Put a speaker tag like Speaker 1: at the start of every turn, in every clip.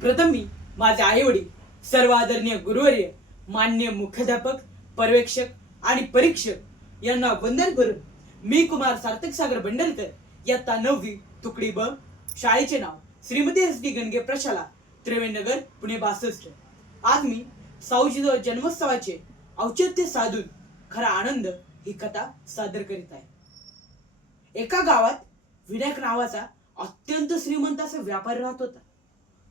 Speaker 1: प्रथम मी माझे आईवडील सर्व आदरणीय गुरुवर्य मान्य मुख्याध्यापक पर्यवेक्षक आणि परीक्षक यांना वंदन करून मी कुमार सार्थक सागर बंडलकर इयत्ता नववी तुकडी ब शाळेचे नाव श्रीमती एस डी गणगे प्रशाला त्रिवेणनगर पुणे बासष्ट. आज मी साऊजी जन्मोत्सवाचे औचित्य साधून खरा आनंद ही कथा सादर करीत आहे. एका गावात विनायक नावाचा अत्यंत श्रीमंत असा व्यापारी राहत होता.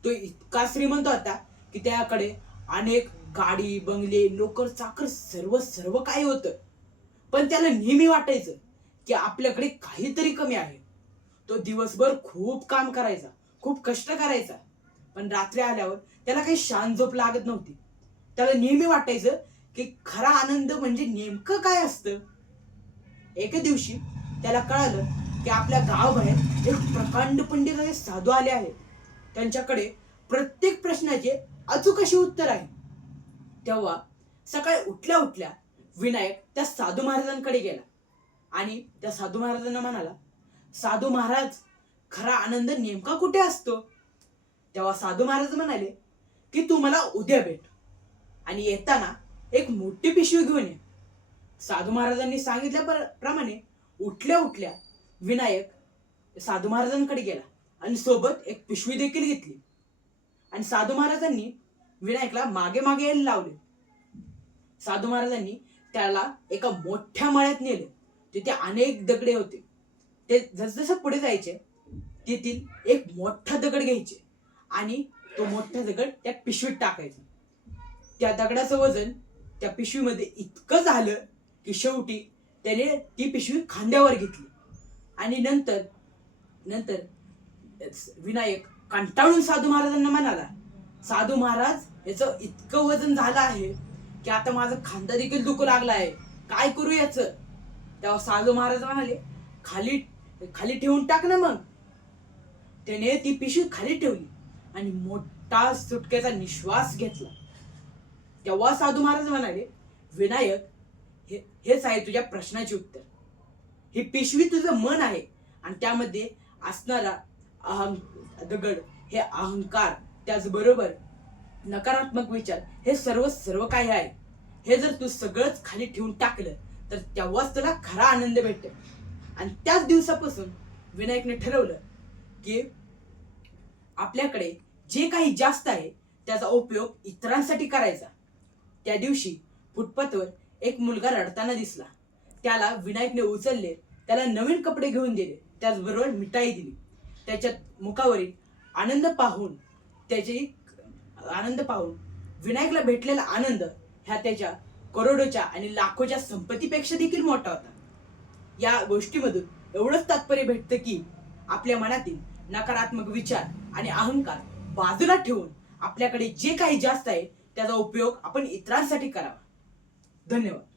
Speaker 1: तो इतका श्रीमंत होता की त्याकडे अनेक गाडी बंगले नोकर चाकर सर्व सर्व काही होतं. पण त्याला नेहमी वाटायचं की आपल्याकडे काहीतरी कमी आहे. तो दिवसभर खूप काम करायचा खूप कष्ट करायचा. पण रात्री आल्यावर त्याला काही शांत झोप लागत नव्हती. त्याला नेहमी वाटायचं की खरा आनंद म्हणजे नेमकं काय असतं? एके दिवशी त्याला कळालं की आपल्या गावाबाहेर एक प्रकांड पंडित साधू आले आहेत. त्यांच्याकडे प्रत्येक प्रश्नाचे अचूक असे उत्तर आहे. तेव्हा सकाळी उठल्या उठल्या विनायक त्या साधू महाराजांकडे गेला आणि त्या साधू महाराजांना म्हणाला साधू महाराज खरा आनंद नेमका कुठे असतो? तेव्हा साधू महाराज म्हणाले की तू मला उद्या भेट आणि येताना एक मोठी पिशवी घेऊन ये. साधू महाराजांनी सांगितल्या प्रमाणे उठल्या उठल्या विनायक साधू महाराजांकडे गेला. आणि सोबत एक पिशवी देखील घेतली. आणि साधू महाराजांनी विनायकला मागे मागे यायला लावले. साधू महाराजांनी त्याला एका मोठ्या मळ्यात नेले. तिथे अनेक दगडे होते. ते जसजसं पुढे जायचे तेथील एक मोठा दगड घ्यायचे आणि तो मोठा दगड त्या पिशवीत टाकायचा. त्या दगडाचं वजन त्या पिशवीमध्ये इतकं झालं की शेवटी त्याने ती पिशवी खांद्यावर घेतली. आणि नंतर नंतर विनायक कंटाळून साधू महाराजांना म्हणाला साधू महाराज याचं इतकं वजन झालं आहे की आता माझा खांदा देखील दुखू लागला आहे काय करू याच? तेव्हा साधू महाराज म्हणाले खाली खाली ठेवून टाक ना मग. त्याने ती पिशवी खाली ठेवली आणि मोठा सुटकेचा निश्वास घेतला. तेव्हा साधू महाराज म्हणाले विनायक हे हेच आहे तुझ्या प्रश्नाचे उत्तर. ही पिशवी तुझं मन आहे आणि त्यामध्ये असणारा अहं दगड हे अहंकार त्याचबरोबर नकारात्मक विचार हे सर्व सर्व काही आहे. हे जर तू सगळंच खाली ठेवून टाकलं तर तेव्हाच तुला खरा आनंद भेटतो. आणि त्याच दिवसापासून विनायकने ठरवलं की आपल्याकडे जे काही जास्त आहे त्याचा उपयोग इतरांसाठी करायचा. त्या दिवशी फुटपाथवर एक मुलगा रडताना दिसला. त्याला विनायकने उचलले त्याला नवीन कपडे घेऊन दिले त्याचबरोबर मिठाई दिली. त्याच्या मुखावरील आनंद पाहून त्याची आनंद पाहून विनायकला भेटलेला आनंद ह्या त्याच्या करोडोच्या आणि लाखोच्या संपत्तीपेक्षा देखील मोठा होता. या गोष्टीमधून एवढंच तात्पर्य भेटतं की आपल्या मनातील नकारात्मक विचार आणि अहंकार बाजूला ठेवून आपल्याकडे जे काही जास्त आहे त्याचा उपयोग आपण इतरांसाठी करावा. धन्यवाद.